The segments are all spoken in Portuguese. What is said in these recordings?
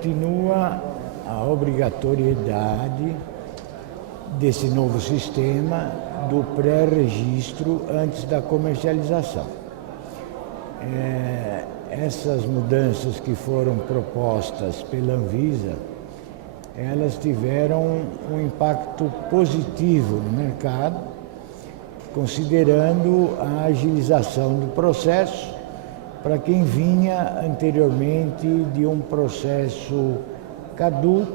continua a obrigatoriedade desse novo sistema do pré-registro antes da comercialização. Essas mudanças que foram propostas pela Anvisa, elas tiveram um impacto positivo no mercado, considerando a agilização do processo para quem vinha anteriormente de um processo caduco,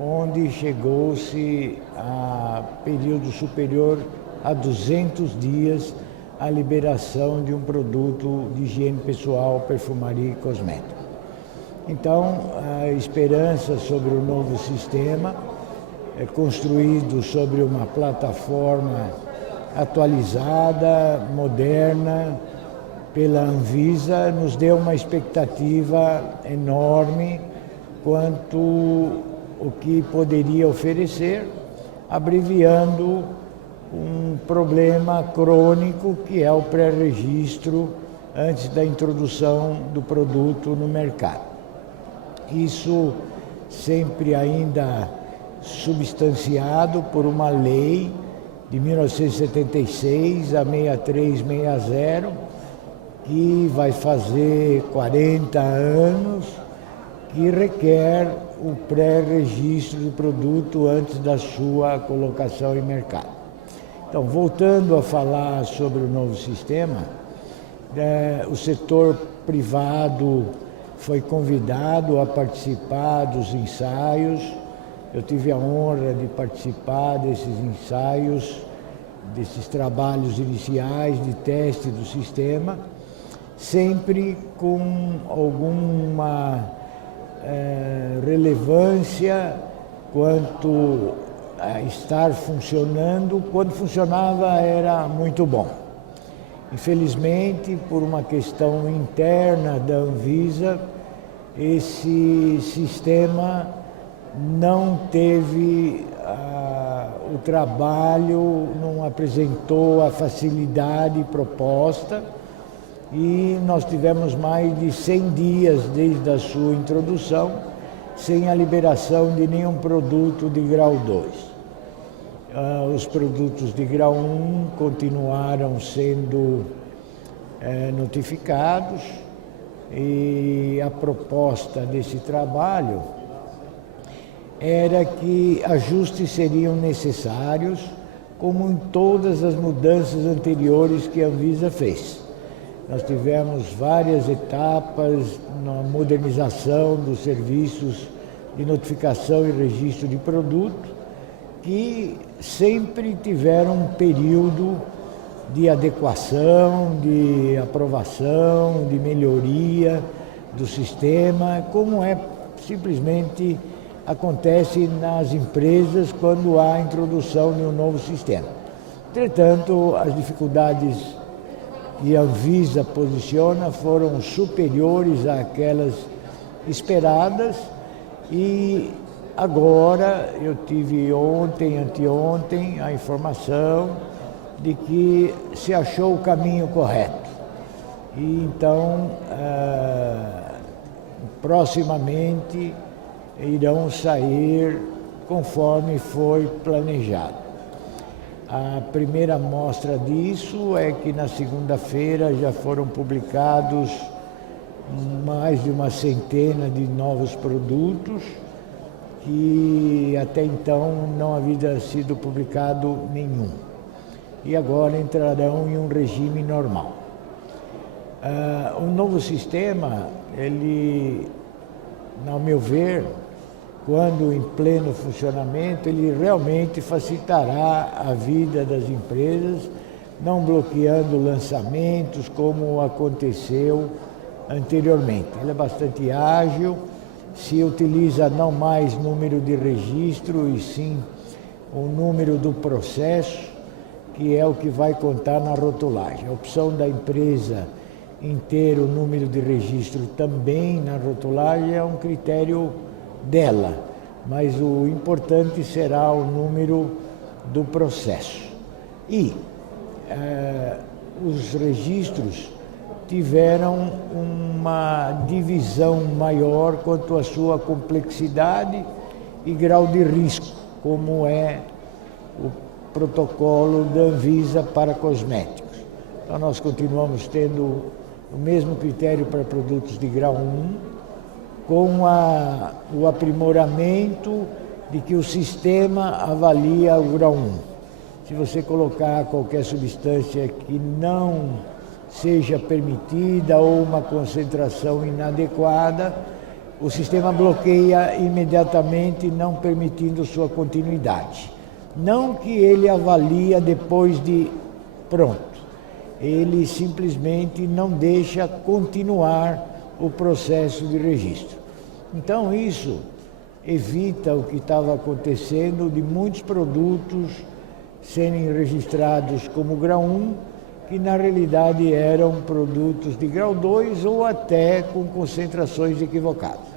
onde chegou-se a período superior a 200 dias a liberação de um produto de higiene pessoal, perfumaria e cosmética. Então, a esperança sobre o novo sistema é construído sobre uma plataforma atualizada, moderna, pela Anvisa, nos deu uma expectativa enorme quanto o que poderia oferecer, abreviando um problema crônico que é o pré-registro antes da introdução do produto no mercado. Isso sempre ainda substanciado por uma lei de 1976, a 6360, que vai fazer 40 anos, que requer o pré-registro do produto antes da sua colocação em mercado. Então, voltando a falar sobre o novo sistema, o setor privado foi convidado a participar dos ensaios. Eu tive a honra de participar desses ensaios, desses trabalhos iniciais de teste do sistema, sempre com alguma relevância quanto a estar funcionando. Quando funcionava era muito bom. Infelizmente, por uma questão interna da Anvisa, esse sistema não teve o trabalho, não apresentou a facilidade proposta, e nós tivemos mais de 100 dias desde a sua introdução sem a liberação de nenhum produto de grau 2. Os produtos de grau 1 continuaram sendo notificados, e a proposta desse trabalho era que ajustes seriam necessários, como em todas as mudanças anteriores que a Anvisa fez. Nós tivemos várias etapas na modernização dos serviços de notificação e registro de produto, que sempre tiveram um período de adequação, de aprovação, de melhoria do sistema, como simplesmente acontece nas empresas quando há a introdução de um novo sistema. Entretanto, as dificuldades que a Anvisa posiciona foram superiores àquelas esperadas, e agora eu tive anteontem, a informação de que se achou o caminho correto. E então, proximamente, irão sair conforme foi planejado. A primeira amostra disso é que na segunda-feira já foram publicados mais de uma centena de novos produtos, que até então não havia sido publicado nenhum. E agora entrarão em um regime normal. O novo sistema, ele, ao meu ver, quando em pleno funcionamento, ele realmente facilitará a vida das empresas, não bloqueando lançamentos como aconteceu anteriormente. Ele é bastante ágil, se utiliza não mais número de registro, e sim o número do processo, que é o que vai contar na rotulagem. A opção da empresa em ter o número de registro também na rotulagem é um critério dela, mas o importante será o número do processo. E os registros tiveram uma divisão maior quanto à sua complexidade e grau de risco, como é o protocolo da Anvisa para cosméticos. Então nós continuamos tendo o mesmo critério para produtos de grau 1, com o aprimoramento de que o sistema avalia o grau 1. Se você colocar qualquer substância que não seja permitida ou uma concentração inadequada, o sistema bloqueia imediatamente, não permitindo sua continuidade. Não que ele avalia depois de pronto, ele simplesmente não deixa continuar o processo de registro. Então isso evita o que estava acontecendo de muitos produtos serem registrados como grau 1, que na realidade eram produtos de grau 2 ou até com concentrações equivocadas.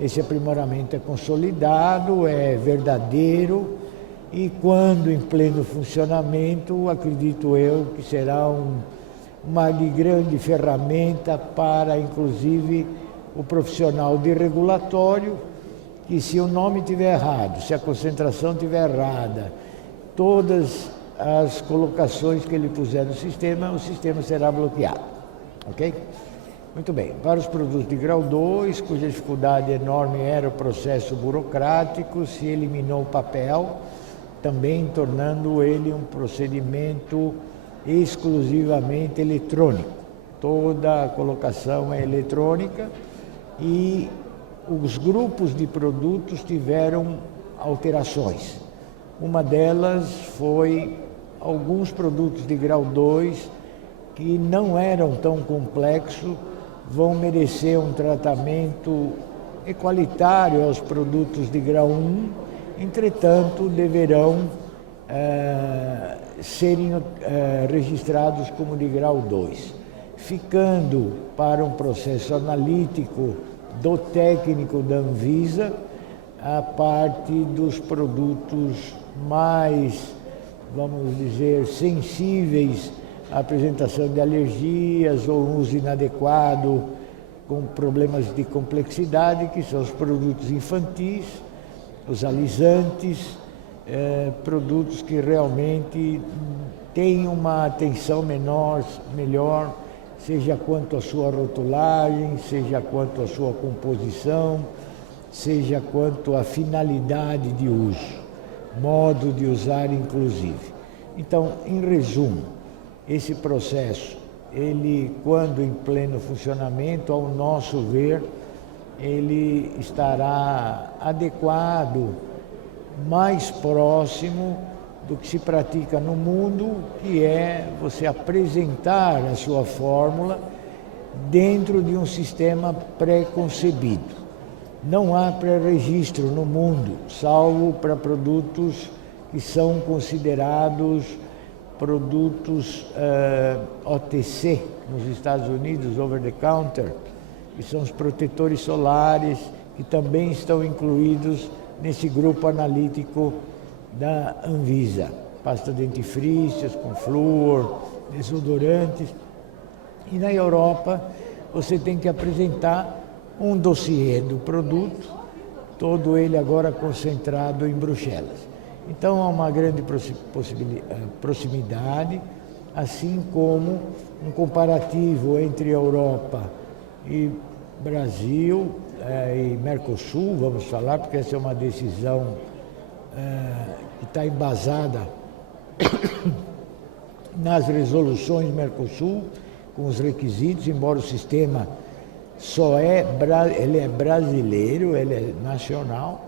Esse aprimoramento é consolidado, é verdadeiro e quando em pleno funcionamento, acredito eu que será uma grande ferramenta para, inclusive, o profissional de regulatório, que se o nome estiver errado, se a concentração estiver errada, todas as colocações que ele puser no sistema, o sistema será bloqueado, ok? Muito bem, para os produtos de grau 2, cuja dificuldade enorme era o processo burocrático, se eliminou o papel, também tornando ele um procedimento exclusivamente eletrônico. Toda a colocação é eletrônica e os grupos de produtos tiveram alterações. Uma delas foi alguns produtos de grau 2 que não eram tão complexos, vão merecer um tratamento equalitário aos produtos de grau 1, entretanto, deverão serem registrados como de grau 2, ficando para um processo analítico do técnico da Anvisa a parte dos produtos mais, vamos dizer, sensíveis à apresentação de alergias ou uso inadequado com problemas de complexidade, que são os produtos infantis, os alisantes, produtos que realmente têm uma atenção melhor, seja quanto à sua rotulagem, seja quanto à sua composição, seja quanto à finalidade de uso, modo de usar inclusive. Então, em resumo, esse processo, ele, quando em pleno funcionamento, ao nosso ver, ele estará adequado, mais próximo do que se pratica no mundo, que é você apresentar a sua fórmula dentro de um sistema pré-concebido. Não há pré-registro no mundo, salvo para produtos que são considerados produtos OTC, nos Estados Unidos, over the counter, que são os protetores solares, que também estão incluídos nesse grupo analítico da Anvisa. Pasta dentifrícias com flúor, desodorantes. E na Europa, você tem que apresentar um dossiê do produto, todo ele agora concentrado em Bruxelas. Então há uma grande proximidade, assim como um comparativo entre Europa e Brasil e Mercosul, vamos falar, porque essa é uma decisão que está embasada nas resoluções Mercosul, com os requisitos, embora o sistema ele é brasileiro, ele é nacional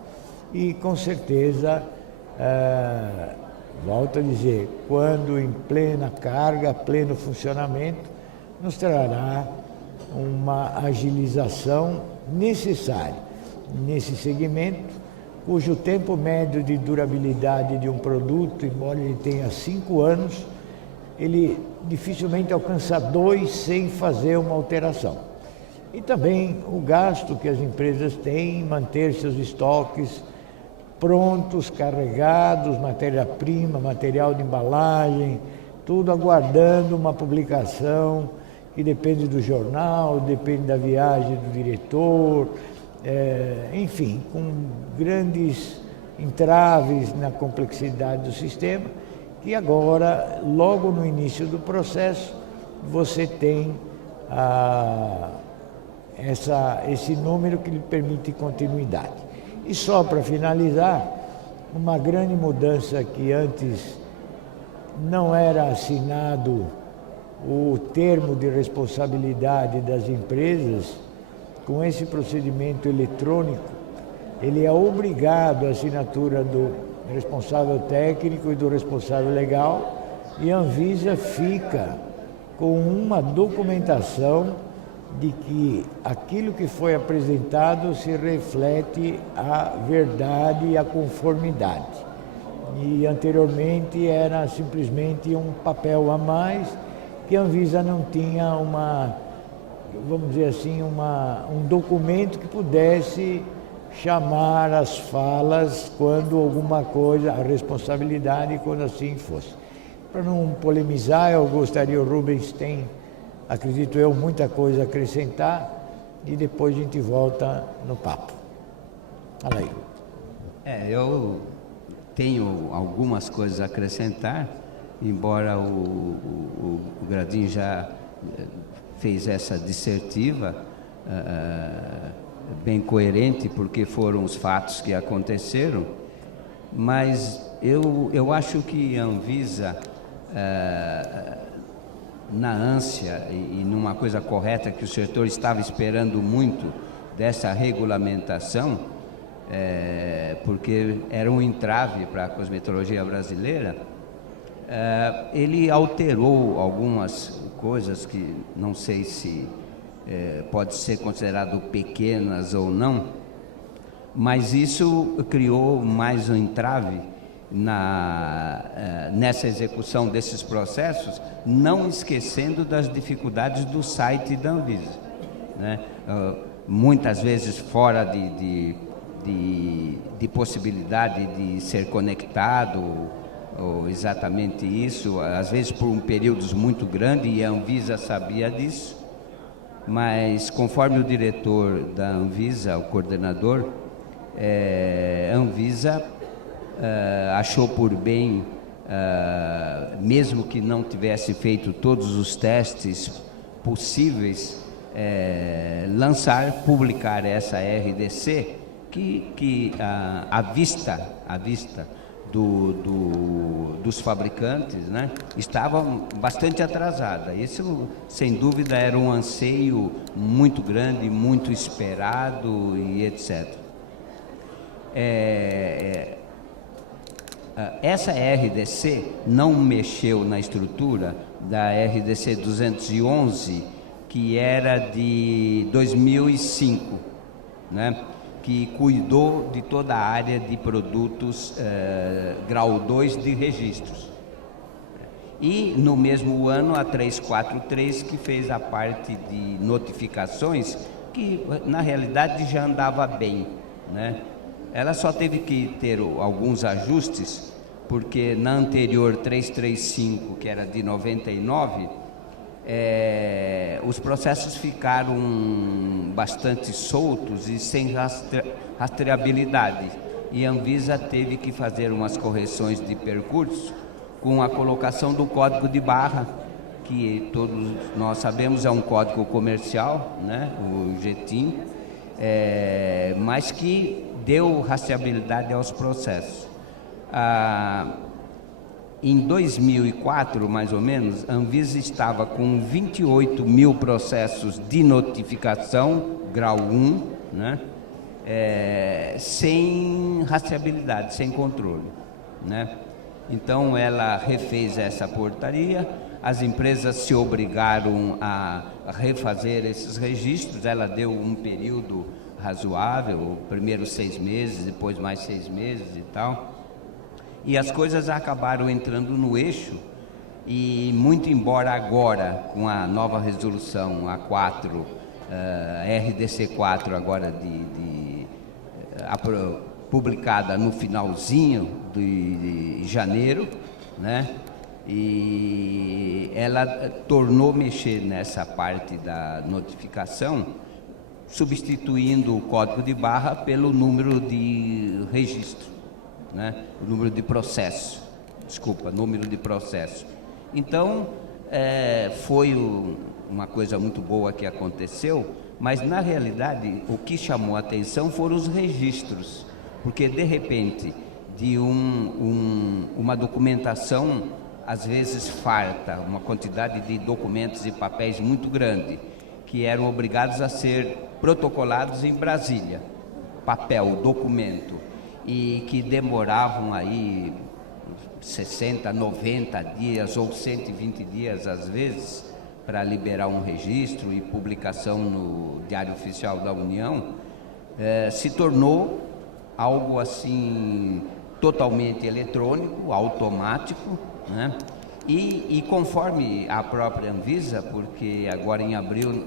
e com certeza, volto a dizer, quando em plena carga, pleno funcionamento, nos trará uma agilização necessária nesse segmento, cujo tempo médio de durabilidade de um produto, embora ele tenha 5 anos, ele dificilmente alcança 2 sem fazer uma alteração. E também o gasto que as empresas têm em manter seus estoques prontos, carregados, matéria-prima, material de embalagem, tudo aguardando uma publicação que depende do jornal, depende da viagem do diretor, enfim, com grandes entraves na complexidade do sistema, que agora, logo no início do processo, você tem esse número que lhe permite continuidade. E só para finalizar, uma grande mudança que antes não era assinado o termo de responsabilidade das empresas, com esse procedimento eletrônico, ele é obrigado à assinatura do responsável técnico e do responsável legal, e a Anvisa fica com uma documentação de que aquilo que foi apresentado se reflete a verdade e a conformidade. E anteriormente era simplesmente um papel a mais, que a Anvisa não tinha vamos dizer assim, um documento que pudesse chamar as falas quando alguma coisa, a responsabilidade quando assim fosse. Para não polemizar, eu gostaria, o Rubens tem, acredito eu, muita coisa a acrescentar, e depois a gente volta no papo. Fala aí. Eu tenho algumas coisas a acrescentar, embora o Gradin já fez essa dissertiva bem coerente, porque foram os fatos que aconteceram, mas eu acho que a Anvisa, na ânsia e numa coisa correta que o setor estava esperando muito dessa regulamentação, porque era um entrave para a cosmetologia brasileira, ele alterou algumas coisas que não sei se pode ser considerado pequenas ou não, mas isso criou mais um entrave nessa execução desses processos, não esquecendo das dificuldades do site da Anvisa, né? Muitas vezes fora de possibilidade de ser conectado, ou exatamente isso, às vezes por períodos muito grandes, e a Anvisa sabia disso, mas conforme o diretor da Anvisa, o coordenador, a Anvisa achou por bem, mesmo que não tivesse feito todos os testes possíveis, publicar essa RDC, que à vista dos fabricantes, né, estava bastante atrasada. Isso, sem dúvida, era um anseio muito grande, muito esperado e etc. Essa RDC não mexeu na estrutura da RDC 211, que era de 2005, né? Que cuidou de toda a área de produtos grau 2 de registros. E no mesmo ano a 343, que fez a parte de notificações, que na realidade já andava bem, né? Ela só teve que ter alguns ajustes, porque na anterior 335, que era de 99, os processos ficaram bastante soltos e sem rastreabilidade, e a Anvisa teve que fazer umas correções de percurso com a colocação do código de barra, que todos nós sabemos é um código comercial, né, o GTIM, mas que deu rastreabilidade aos processos. Em 2004, mais ou menos, a Anvisa estava com 28 mil processos de notificação, grau 1, né? Sem rastreabilidade, sem controle, né? Então, ela refez essa portaria, as empresas se obrigaram a refazer esses registros, ela deu um período razoável, primeiro 6 meses, depois mais 6 meses e tal. E as coisas acabaram entrando no eixo, e muito embora agora, com a nova resolução, a 4, RDC 4 agora publicada no finalzinho de janeiro, né? E ela tornou mexer nessa parte da notificação, substituindo o código de barra pelo número de registro, né? O número de processo, número de processo. Então, foi uma coisa muito boa que aconteceu, mas na realidade o que chamou a atenção foram os registros, porque de repente de uma documentação às vezes farta, uma quantidade de documentos e papéis muito grande, que eram obrigados a ser protocolados em Brasília, papel, documento, e que demoravam aí 60, 90 dias ou 120 dias às vezes para liberar um registro e publicação no Diário Oficial da União, se tornou algo assim totalmente eletrônico, automático, né? E conforme a própria Anvisa, porque agora em abril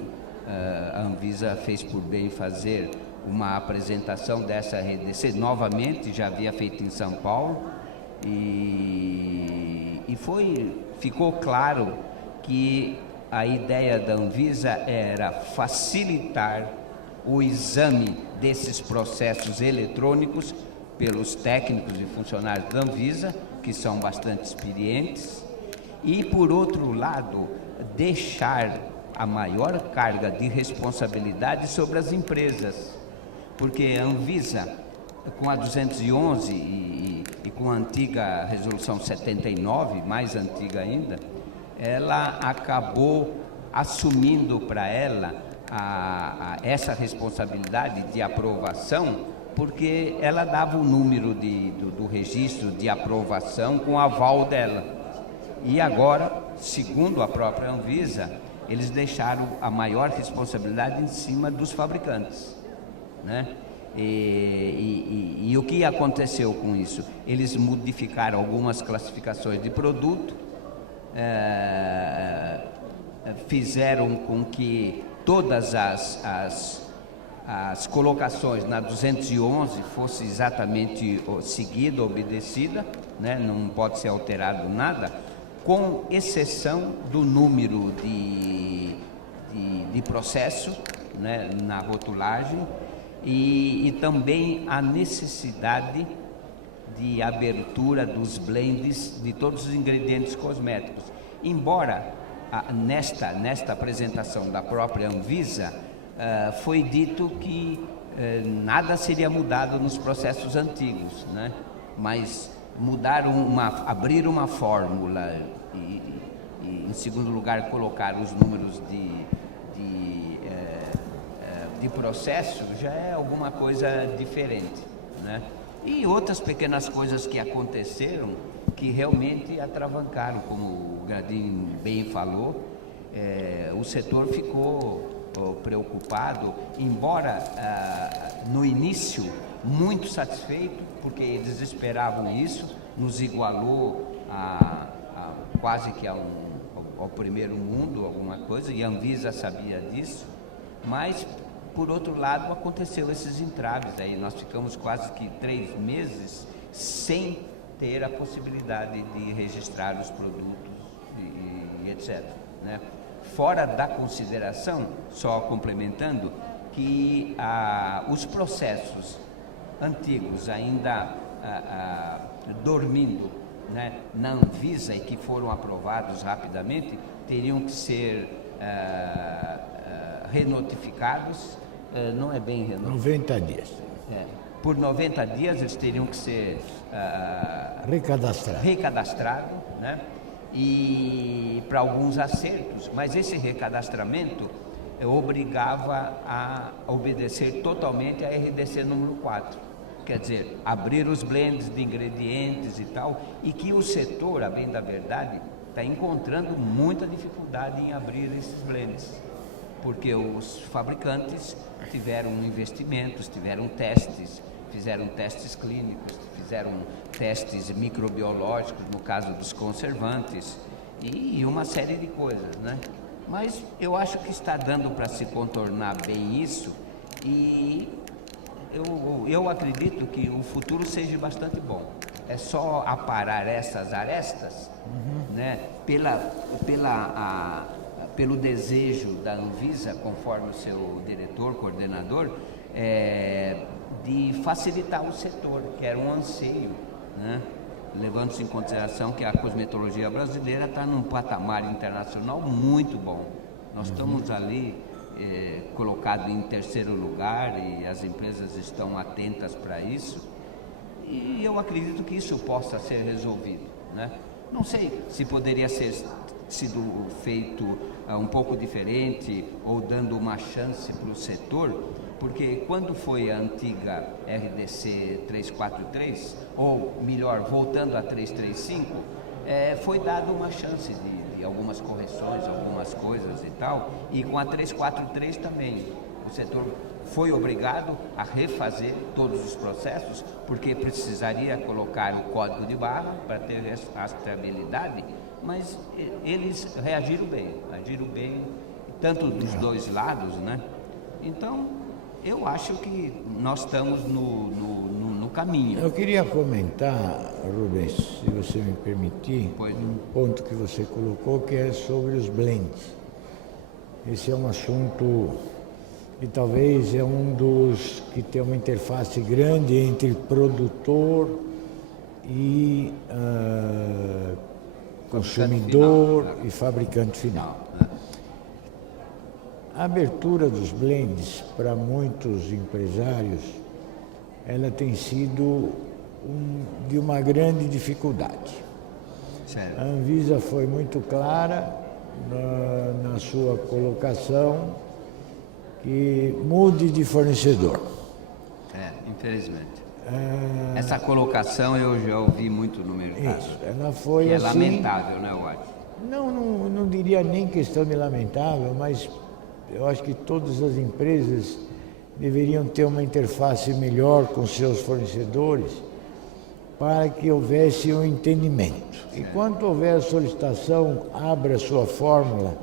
a Anvisa fez por bem fazer uma apresentação dessa RDC, novamente, já havia feito em São Paulo, e ficou claro que a ideia da Anvisa era facilitar o exame desses processos eletrônicos pelos técnicos e funcionários da Anvisa, que são bastante experientes, e, por outro lado, deixar a maior carga de responsabilidade sobre as empresas, porque a Anvisa, com a 211 e com a antiga resolução 79, mais antiga ainda, ela acabou assumindo para ela essa responsabilidade de aprovação, porque ela dava o número do registro de aprovação com o aval dela. E agora, segundo a própria Anvisa, eles deixaram a maior responsabilidade em cima dos fabricantes, né? E o que aconteceu com isso? Eles modificaram algumas classificações de produto, fizeram com que todas as colocações na 211 fosse exatamente seguida, obedecida, né? Não pode ser alterado nada, com exceção do número de processo, né, na rotulagem, e também a necessidade de abertura dos blends de todos os ingredientes cosméticos. Embora nesta apresentação da própria Anvisa foi dito que nada seria mudado nos processos antigos, né? Mas abrir uma fórmula e, em segundo lugar, colocar os números de processo já é alguma coisa diferente, né? E outras pequenas coisas que aconteceram que realmente atravancaram, como o Gadin bem falou, o setor ficou preocupado, embora no início muito satisfeito, porque eles esperavam isso, nos igualou quase que ao primeiro mundo, alguma coisa, e a Anvisa sabia disso, mas por outro lado aconteceu esses entraves aí, nós ficamos quase que 3 meses sem ter a possibilidade de registrar os produtos e etc, né? Fora da consideração, só complementando, que os processos antigos ainda dormindo, né, na Anvisa e que foram aprovados rapidamente, teriam que ser renotificados, não é bem renotificado. 90 dias. Por 90 dias eles teriam que ser recadastrados, né? E para alguns acertos, mas esse recadastramento obrigava a obedecer totalmente a RDC número 4, quer dizer, abrir os blends de ingredientes e tal, e que o setor, a bem da verdade, está encontrando muita dificuldade em abrir esses blends, porque os fabricantes tiveram investimentos, tiveram testes, fizeram testes clínicos, fizeram testes microbiológicos, no caso dos conservantes, e uma série de coisas, né? Mas eu acho que está dando para se contornar bem isso, e eu acredito que o futuro seja bastante bom. É só aparar essas arestas, né, pelo desejo da Anvisa, conforme o seu diretor, coordenador, de facilitar o setor, que era um anseio, né? Levando-se em consideração que a cosmetologia brasileira está num patamar internacional muito bom. Nós estamos ali colocados em terceiro lugar e as empresas estão atentas para isso. E eu acredito que isso possa ser resolvido, né? Não sei se poderia sido feito um pouco diferente ou dando uma chance para o setor, porque quando foi a antiga RDC 343, ou melhor, voltando a 335, foi dada uma chance de algumas correções, algumas coisas e tal, e com a 343 também. O setor foi obrigado a refazer todos os processos, porque precisaria colocar o código de barra para ter rastreabilidade, mas eles agiram bem, tanto dos dois lados, né? Então, eu acho que nós estamos no caminho. Eu queria comentar, Rubens, se você me permitir, um ponto que você colocou, que é sobre os blends. Esse é um assunto que talvez é um dos que tem uma interface grande entre produtor e consumidor final, e fabricante final. A abertura dos blends para muitos empresários, ela tem sido de uma grande dificuldade. Sério? A Anvisa foi muito clara na sua colocação que mude de fornecedor. Infelizmente. Essa colocação eu já ouvi muito no mercado. Isso, ela foi que assim, é lamentável, né, eu acho? Não diria nem questão de lamentável, mas eu acho que todas as empresas deveriam ter uma interface melhor com seus fornecedores para que houvesse um entendimento. E quando houver a solicitação, abra a sua fórmula,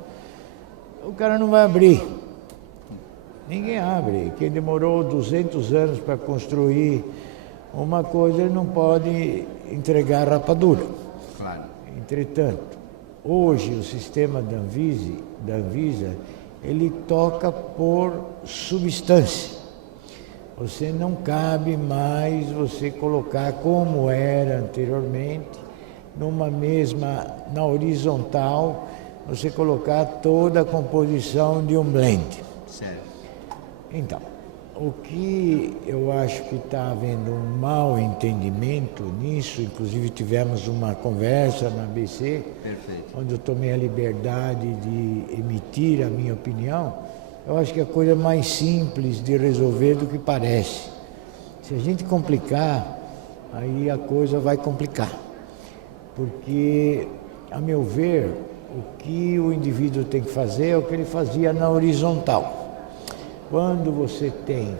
o cara não vai abrir. Ninguém abre. Quem demorou 200 anos para construir uma coisa, ele não pode entregar rapadura. Claro. Entretanto, hoje o sistema da Anvisa, ele toca por substância. Você não cabe mais você colocar como era anteriormente, na horizontal, você colocar toda a composição de um blend. Certo. Então, o que eu acho que está havendo um mau entendimento nisso, inclusive tivemos uma conversa na ABC, Perfeito. onde eu tomei a liberdade de emitir a minha opinião. Eu acho que é a coisa mais simples de resolver do que parece. Se a gente complicar, aí a coisa vai complicar. Porque, a meu ver, o que o indivíduo tem que fazer é o que ele fazia na horizontal. Quando você tem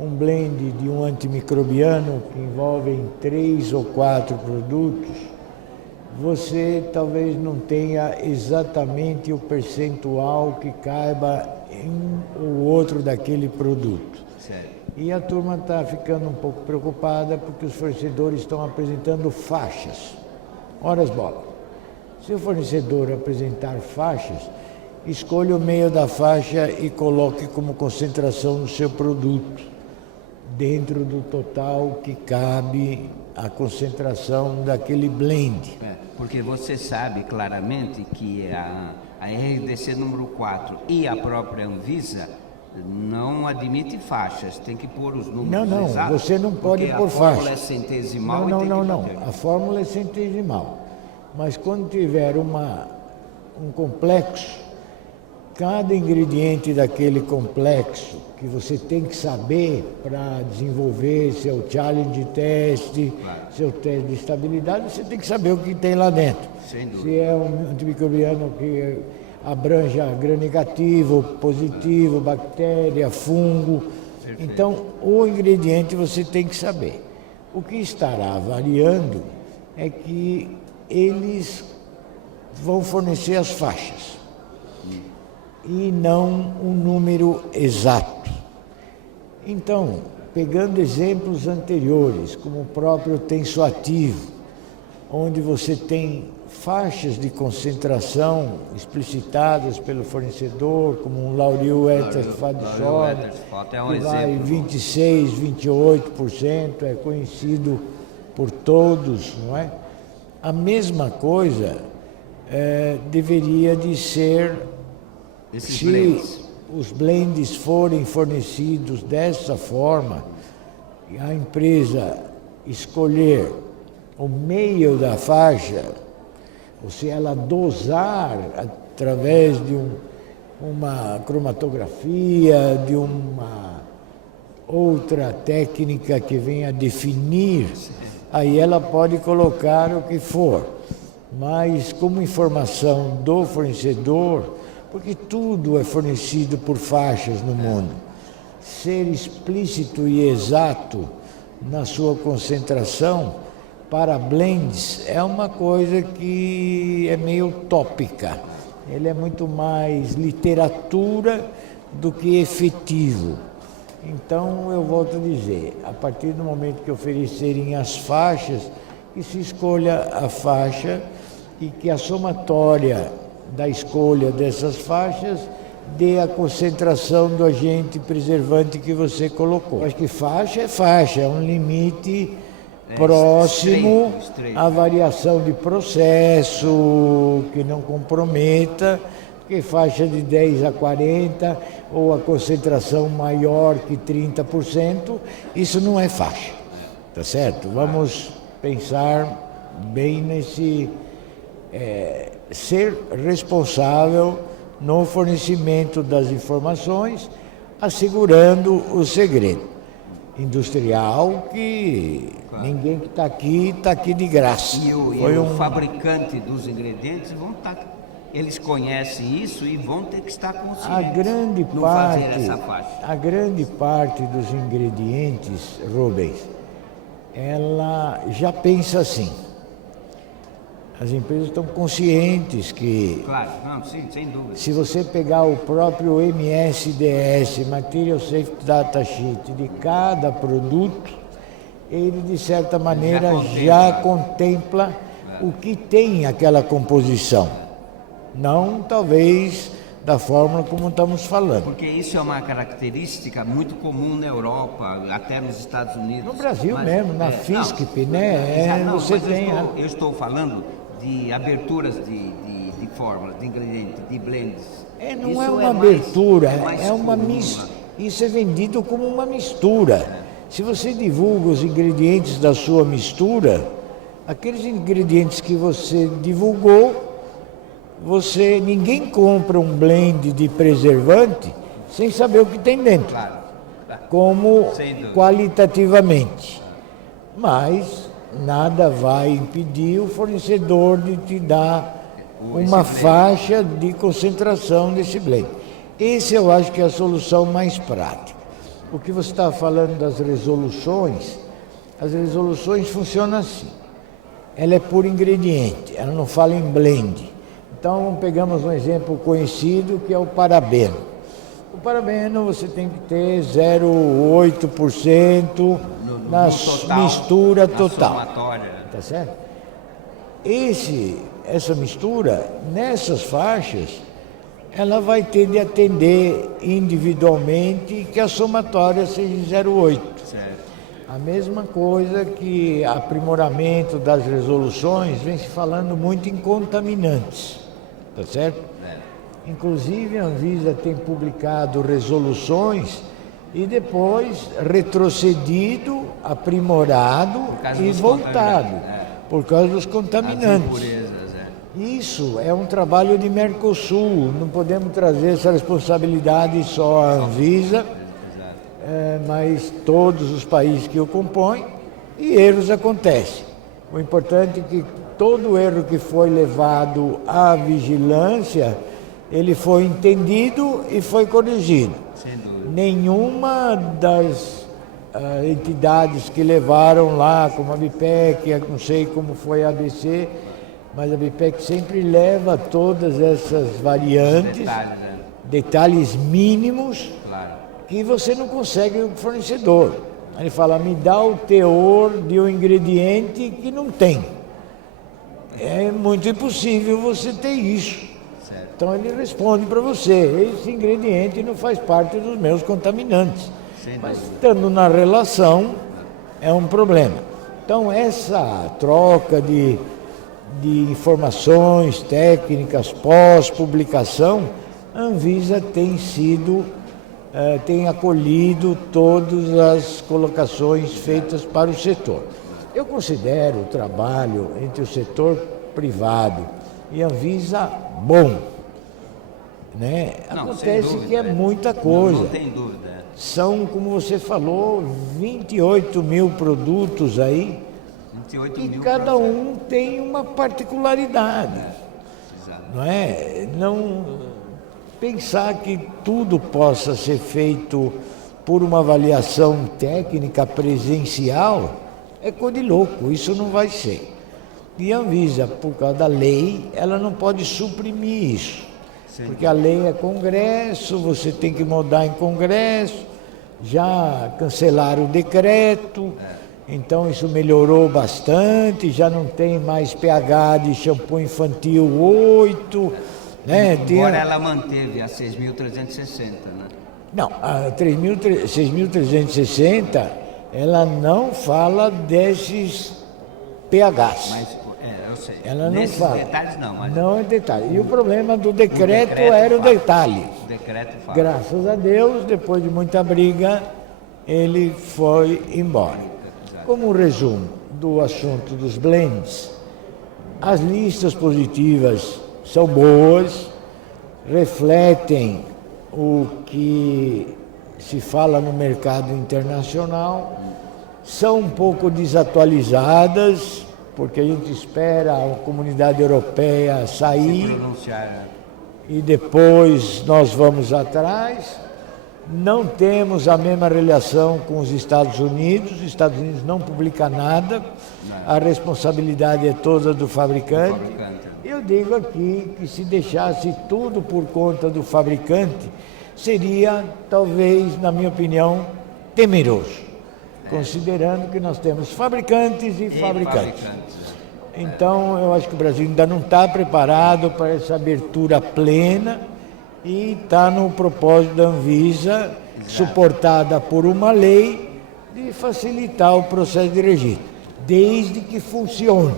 um blend de um antimicrobiano que envolve 3 ou 4 produtos, você talvez não tenha exatamente o percentual que caiba em um ou outro daquele produto. Certo. E a turma está ficando um pouco preocupada porque os fornecedores estão apresentando faixas. Ora as bolas. Se o fornecedor apresentar faixas, escolha o meio da faixa e coloque como concentração no seu produto, dentro do total que cabe a concentração daquele blend. Porque você sabe claramente que a RDC número 4 e a própria Anvisa não admite faixas, tem que pôr os números exatos. Você não pode pôr faixa. A fórmula é centesimal Não. A fórmula é centesimal. Mas quando tiver um complexo, cada ingrediente daquele complexo que você tem que saber para desenvolver seu challenge teste, seu teste de estabilidade, você tem que saber o que tem lá dentro. Sem dúvida. Se é um antimicrobiano que abranja gram-negativo, positivo, bactéria, fungo. Perfeito. Então, o ingrediente você tem que saber. O que estará variando é que eles vão fornecer as faixas e não um número exato. Então, pegando exemplos anteriores, como o próprio tensoativo, onde você tem faixas de concentração explicitadas pelo fornecedor, como um Lauril Ethersford Soda, que vai 26%, 28%, é conhecido por todos, não é? A mesma coisa deveria de ser se os blends forem fornecidos dessa forma, a empresa escolher o meio da faixa, ou se ela dosar através de uma cromatografia, de uma outra técnica que venha a definir, aí ela pode colocar o que for. Mas como informação do fornecedor, porque tudo é fornecido por faixas no mundo, ser explícito e exato na sua concentração para blends é uma coisa que é meio utópica. Ele é muito mais literatura do que efetivo. Então, eu volto a dizer, a partir do momento que oferecerem as faixas, que se escolha a faixa e que a somatória da escolha dessas faixas dê a concentração do agente preservante que você colocou. Acho que faixa, é um limite próximo à variação de processo, que não comprometa, porque faixa de 10 a 40 ou a concentração maior que 30%, isso não é faixa, tá certo? Vamos pensar bem nesse ser responsável no fornecimento das informações, assegurando o segredo industrial, que ninguém que está aqui de graça. E o fabricante dos ingredientes eles conhecem isso e vão ter que estar conscientes fazer essa faixa. A grande parte dos ingredientes, Rubens, ela já pensa assim. As empresas estão conscientes que, claro, não, sim, sem dúvida. Se você pegar o próprio MSDS, Material Safety Data Sheet, de cada produto, ele de certa maneira já contempla o que tem aquela composição. Não talvez da forma como estamos falando. Porque isso é uma característica muito comum na Europa, até nos Estados Unidos. No Brasil mesmo, na FISCP, né? Você tem. Eu estou falando de aberturas de fórmulas, de ingredientes, de blends. Não isso é uma abertura, isso é vendido como uma mistura. Se você divulga os ingredientes da sua mistura, aqueles ingredientes que você divulgou, ninguém compra um blend de preservante sem saber o que tem dentro, claro. Como qualitativamente. Mas nada vai impedir o fornecedor de te dar uma faixa de concentração desse blend. Esse eu acho que é a solução mais prática. O que você está falando das resoluções, as resoluções funcionam assim. Ela é por ingrediente, ela não fala em blend. Então, pegamos um exemplo conhecido que é o parabeno. O parabeno você tem que ter 0,8% na mistura total. Tá certo? Essa mistura, nessas faixas, ela vai ter de atender individualmente que a somatória seja 0,8. A mesma coisa que aprimoramento das resoluções, vem se falando muito em contaminantes, tá certo? Inclusive a Anvisa tem publicado resoluções e depois retrocedido, aprimorado e voltado por causa dos contaminantes. Isso é um trabalho de Mercosul, não podemos trazer essa responsabilidade só à Anvisa, mas todos os países que o compõem, e erros acontecem. O importante é que todo erro que foi levado à vigilância, ele foi entendido e foi corrigido. Nenhuma das entidades que levaram lá, como a BPEC, não sei como foi a ABC, mas a BPEC sempre leva todas essas variantes, detalhes mínimos, que você não consegue o fornecedor. Ele fala, me dá o teor de um ingrediente que não tem. É muito impossível você ter isso. Certo. Então ele responde para você, esse ingrediente não faz parte dos meus contaminantes. Mas estando na relação, é um problema. Então essa troca de informações técnicas pós-publicação, a Anvisa tem acolhido todas as colocações feitas para o setor. Eu considero o trabalho entre o setor privado e a Anvisa bom. Né? Não, Acontece sem dúvida, que é muita coisa. Não tem dúvida. São, como você falou, 28 mil produtos aí, 28 e mil cada processos. um tem uma particularidade. Exato. Não é? Não pensar que tudo possa ser feito por uma avaliação técnica presencial é coisa de louco, isso não vai ser. E a Anvisa, por causa da lei, ela não pode suprimir isso. Sim. Porque a lei é Congresso, você tem que mudar em Congresso, já cancelaram o decreto, então isso melhorou bastante, já não tem mais pH de shampoo infantil 8, né? Agora ela manteve a 6.360, né? Não, a 6.360, ela não fala desses pHs. Mas, eu sei. Ela não Nesses fala. detalhes não, mas Não é detalhe. E o problema do decreto era o fala. detalhe. O decreto fala. Graças a Deus, depois de muita briga, ele foi embora. Exato. Como um resumo do assunto dos blends, as listas positivas são boas, refletem o que se fala no mercado internacional, são um pouco desatualizadas, porque a gente espera a comunidade europeia sair Pronunciar, né? e depois nós vamos atrás. Não temos a mesma relação com os Estados Unidos não publica nada, a responsabilidade é toda do fabricante. Eu digo aqui que se deixasse tudo por conta do fabricante, seria, talvez, na minha opinião, temeroso, considerando que nós temos fabricantes e fabricantes. Então, eu acho que o Brasil ainda não está preparado para essa abertura plena e está no propósito da Anvisa, suportada por uma lei, de facilitar o processo de registro, desde que funcione.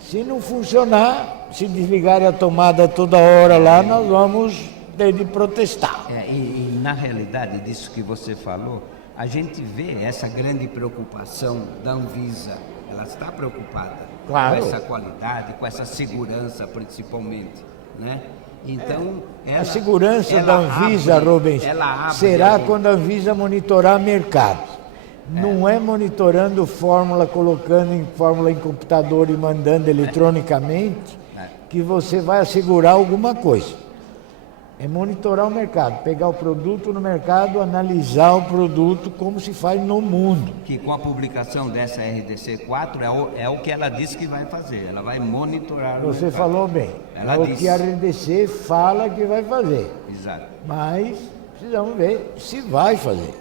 Se não funcionar, se desligarem a tomada toda hora lá, nós vamos ter de protestar. E na realidade disso que você falou, a gente vê essa grande preocupação da Anvisa. Ela está preocupada Claro. com essa qualidade, com essa segurança principalmente, né? Então, A segurança da Anvisa, Rubens, será quando a Anvisa monitorar mercado. Não é monitorando fórmula, colocando em fórmula em computador e mandando eletronicamente que você vai assegurar alguma coisa. É monitorar o mercado, pegar o produto no mercado, analisar o produto como se faz no mundo. Que com a publicação dessa RDC 4 é o que ela disse que vai fazer. Ela vai monitorar o Você mercado. falou bem. Ela é o disse. que a RDC fala que vai fazer. Exato. Mas precisamos ver se vai fazer.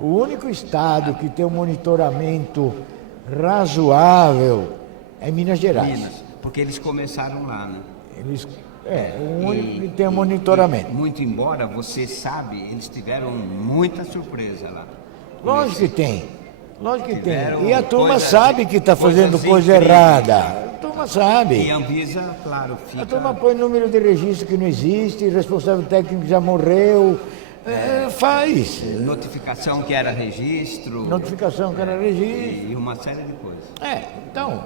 O único estado que tem um monitoramento razoável é Minas Gerais. Minas, porque eles começaram lá, né? O único que tem um monitoramento. Muito embora, você sabe, eles tiveram muita surpresa lá. Lógico que tem. Lógico que tem. Tiveram E a turma coisas- sabe que está fazendo coisas coisa incríveis. errada. A turma sabe. E a Anvisa, claro, A turma fica... põe número de registro que não existe, responsável técnico já morreu. Faz. Notificação que era registro. Notificação que era registro. E uma série de coisas. Então,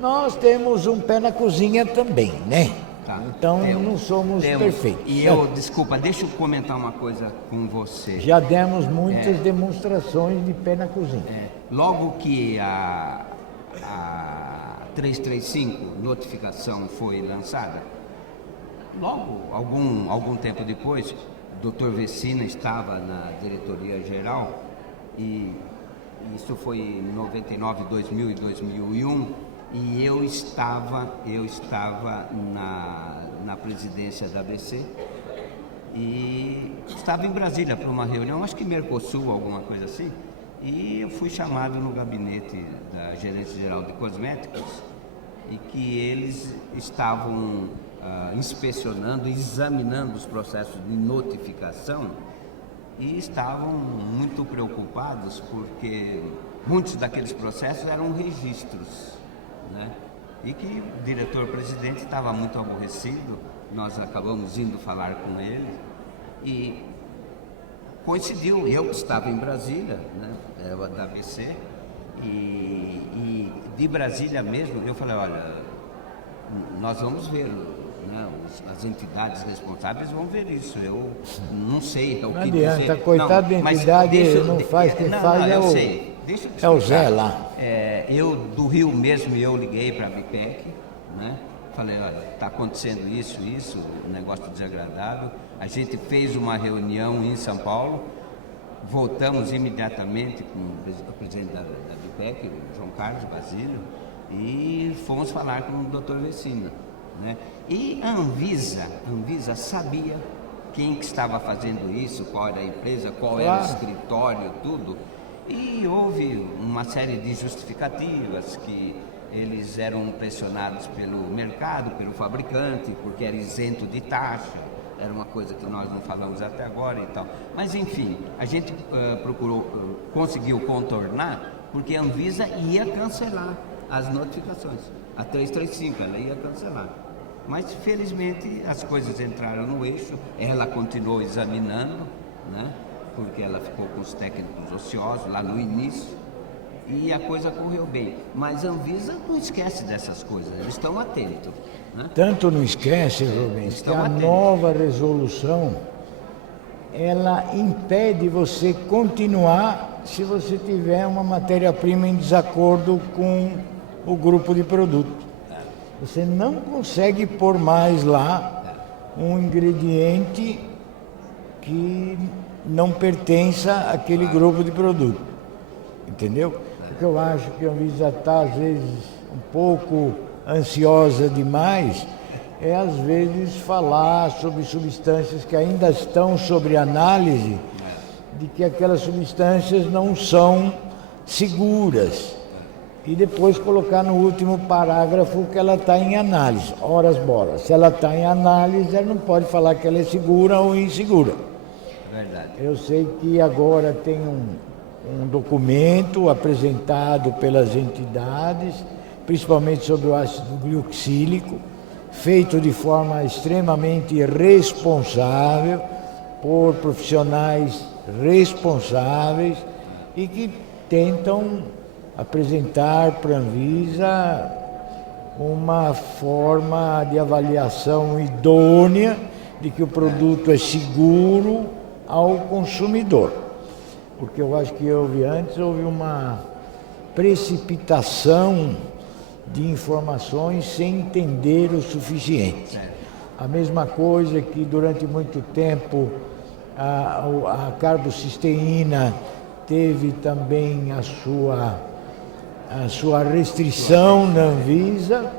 nós temos um pé na cozinha também, né? Tá. Então, não somos perfeitos. E certo? eu, desculpa, deixa eu comentar uma coisa com você. Já demos muitas demonstrações de pé na cozinha. Logo que a 335 notificação foi lançada, logo, algum tempo depois, o Dr. Vecina estava na diretoria geral e isso foi em 99, 2000 e 2001 e eu estava na presidência da ABC e estava em Brasília para uma reunião, acho que Mercosul, alguma coisa assim, E eu fui chamado no gabinete da Gerência Geral de Cosméticos e que eles estavam inspecionando, examinando os processos de notificação e estavam muito preocupados porque muitos daqueles processos eram registros, né? E que o diretor-presidente estava muito aborrecido. Nós acabamos indo falar com ele e coincidiu, eu estava em Brasília, né, da ABC, e de Brasília mesmo, eu falei, olha, nós vamos ver, né, as entidades responsáveis vão ver isso, eu não sei o Não que adianta, dizer. coitado da entidade, não faz, quem faz eu é sei. Deixa eu te é o explicar. Zé lá. Eu do Rio mesmo, eu liguei para a BIPEC, né? Falei, olha, está acontecendo isso, um negócio desagradável. A gente fez uma reunião em São Paulo, voltamos imediatamente com o presidente da BIPEC, o João Carlos Basílio, e fomos falar com o Dr. Vecina, né? E a Anvisa sabia quem que estava fazendo isso, qual era a empresa, qual era o escritório, tudo. E houve uma série de justificativas que eles eram pressionados pelo mercado, pelo fabricante, porque era isento de taxa, era uma coisa que nós não falamos até agora e tal. Mas enfim, a gente conseguiu contornar, porque a Anvisa ia cancelar as notificações. A 335, ela ia cancelar. Mas felizmente as coisas entraram no eixo, ela continuou examinando, né? Porque ela ficou com os técnicos ociosos lá no início e a coisa correu bem. Mas a Anvisa não esquece dessas coisas, eles estão atentos, né? Tanto não esquece, Rubens, que a nova resolução, ela impede você continuar se você tiver uma matéria-prima em desacordo com o grupo de produto. Você não consegue pôr mais lá um ingrediente que não pertença àquele grupo de produto, entendeu? Porque eu acho que a Anvisa está, às vezes, um pouco ansiosa demais, às vezes falar sobre substâncias que ainda estão sob análise, de que aquelas substâncias não são seguras, e depois colocar no último parágrafo que ela está em análise. Ora, bolas, se ela está em análise, ela não pode falar que ela é segura ou insegura. Verdade. Eu sei que agora tem um documento apresentado pelas entidades, principalmente sobre o ácido glicílico, feito de forma extremamente responsável, por profissionais responsáveis e que tentam apresentar para a Anvisa uma forma de avaliação idônea de que o produto é seguro ao consumidor. Porque eu acho que houve uma precipitação de informações sem entender o suficiente. A mesma coisa que durante muito tempo a carbocisteína teve também a sua restrição na Anvisa,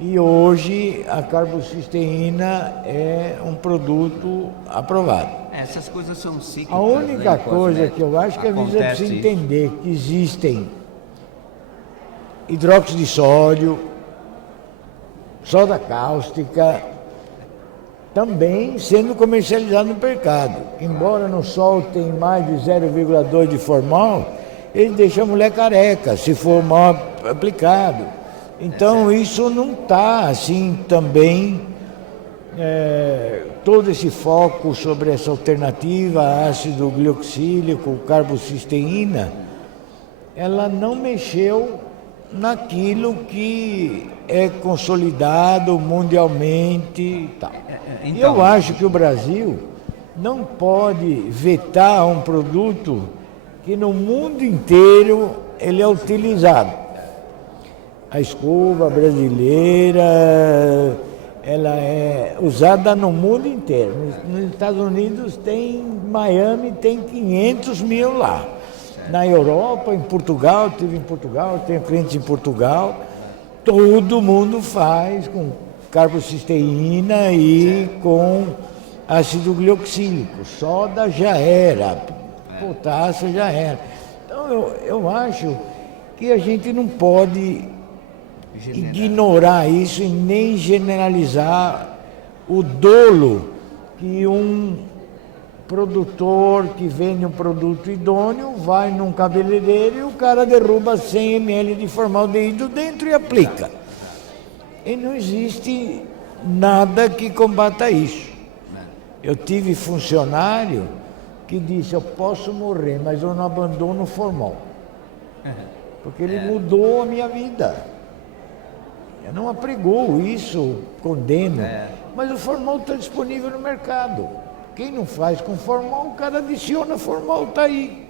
e hoje a carbocisteína é um produto aprovado. Essas coisas são cíclicas. A única coisa que eu acho que a Anvisa precisa entender que existem hidróxido de sódio, soda cáustica, também sendo comercializado no mercado. Embora não soltem mais de 0,2 de formol, ele deixa a mulher careca, se for mal aplicado. Então isso não está assim também, todo esse foco sobre essa alternativa, ácido glioxílico, carbocisteína, ela não mexeu naquilo que é consolidado mundialmente e tal. Então, eu acho que o Brasil não pode vetar um produto que no mundo inteiro ele é utilizado. A escova brasileira, ela é usada no mundo inteiro. Nos Estados Unidos Miami tem 500 mil lá. Na Europa, em Portugal, tenho clientes em Portugal, todo mundo faz com carbocisteína e com ácido glioxílico. Soda já era, potássio já era. Então Então, eu acho que a gente não pode ignorar isso e nem generalizar o dolo que um produtor que vende um produto idôneo vai num cabeleireiro e o cara derruba 100 ml de formaldeído dentro e aplica. E não existe nada que combata isso. Eu tive funcionário que disse, eu posso morrer, mas eu não abandono o formal. Porque ele mudou a minha vida. Eu não apregou isso, condeno. Mas o formal está disponível no mercado. Quem não faz com formal, o cara adiciona formal, está aí.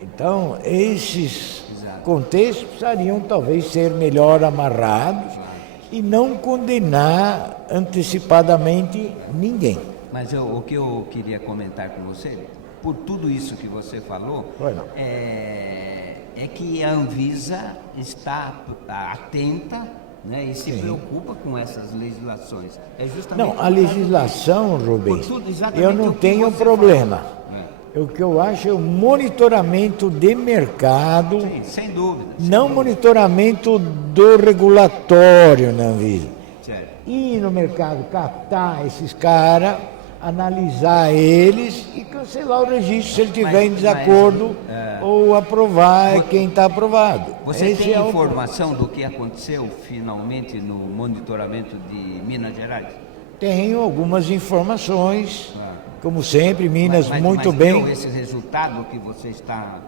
Então, esses contextos precisariam talvez ser melhor amarrados e não condenar antecipadamente ninguém. Mas o que eu queria comentar com você, por tudo isso que você falou, é que a Anvisa está atenta, né, e se preocupa com essas legislações. É justamente não, a legislação, Rubens, eu não que tenho você problema. O que eu acho é o monitoramento de mercado, Sim, sem dúvida. não monitoramento do regulatório na Anvisa. Certo. Ir no mercado, captar esses caras, analisar eles e cancelar o registro se ele estiver em desacordo ou aprovar quem está aprovado. Você Esse tem é o informação do que aconteceu finalmente no monitoramento de Minas Gerais? Tenho algumas informações, como sempre, Minas Mas muito deu bem. esse resultado que você está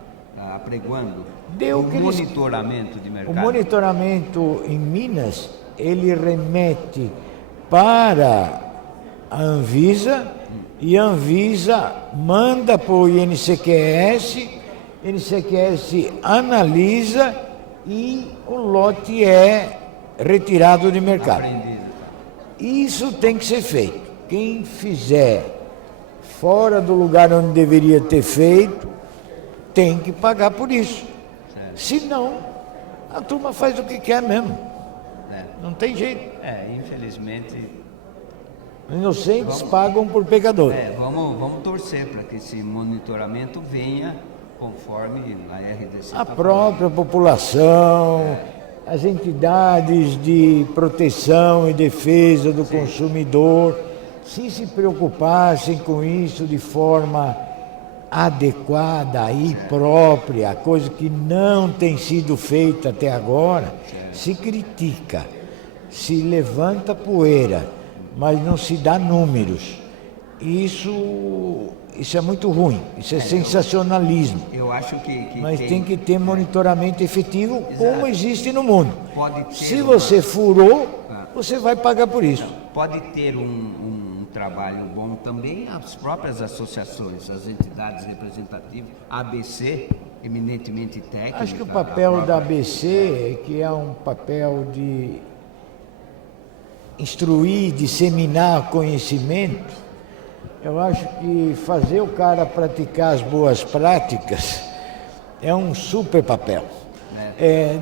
apregoando? Deu o que eles- monitoramento de O mercado? monitoramento em Minas, ele remete para a Anvisa e a Anvisa manda para o INCQS analisa e o lote é retirado de mercado. Aprendido. Isso tem que ser feito. Quem fizer fora do lugar onde deveria ter feito, tem que pagar por isso. Certo. Senão, a turma faz o que quer mesmo. É. Não tem jeito. Infelizmente. Inocentes pagam por pecadores. Vamos torcer para que esse monitoramento venha conforme a RDC. A própria população, as entidades de proteção e defesa do consumidor, se preocupassem com isso de forma adequada e própria, coisa que não tem sido feita até agora, se critica, se levanta poeira, mas não se dá números. Isso é muito ruim, isso é sensacionalismo. Eu acho que Mas tem que ter monitoramento efetivo, como existe no mundo. Pode ter Se você furou, você vai pagar por isso. Pode ter um trabalho bom também as próprias associações, as entidades representativas, a ABC, eminentemente técnica. Acho que o papel da ABC, que é um papel de instruir, disseminar conhecimento, eu acho que fazer o cara praticar as boas práticas é um super papel.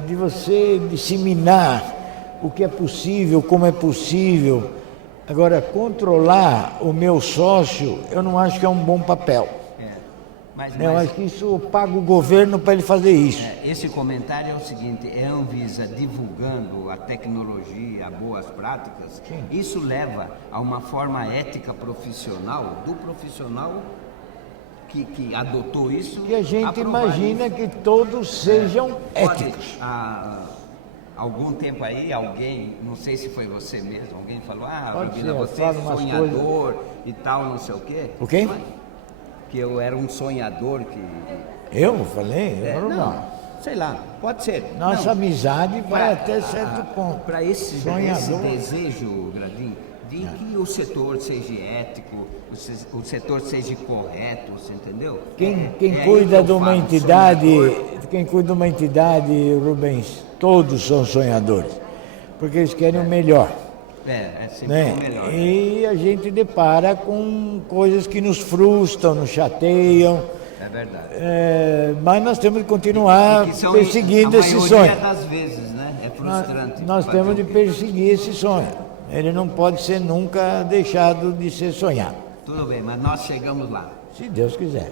De você disseminar o que é possível, como é possível. Agora, controlar o meu sócio, eu não acho que é um bom papel. Eu acho que isso paga o governo para ele fazer isso. Esse comentário é o seguinte: é a Anvisa divulgando a tecnologia, boas práticas. Sim. Isso leva a uma forma ética profissional, do profissional que adotou isso. Que a gente aprovar imagina isso. que todos sejam Pode, éticos. algum tempo aí, alguém, não sei se foi você mesmo, alguém falou, Pode Rubina, ser, você é fala umas sonhador e tal, não sei o quê. O quê? Que eu era um sonhador que... Eu falei? não, sei lá, pode ser. Nossa Não. amizade vai até certo ponto. Para esse Sonhador. desejo, Gradinho, de que o setor seja ético, o setor seja correto, você entendeu? Quem aí cuida que de eu uma falo, entidade, sonhador. quem cuida de uma entidade, Rubens, todos são sonhadores, porque eles querem o melhor. É sempre Né? o melhor. Né? E a gente depara com coisas que nos frustram, nos chateiam, É verdade. mas nós temos que continuar Que são perseguindo a esse maioria sonho. das vezes, né? É frustrante. Nós fazer temos o de quê? perseguir esse sonho. Ele não pode ser nunca deixado de ser sonhado, Tudo bem, mas nós chegamos lá. se Deus quiser.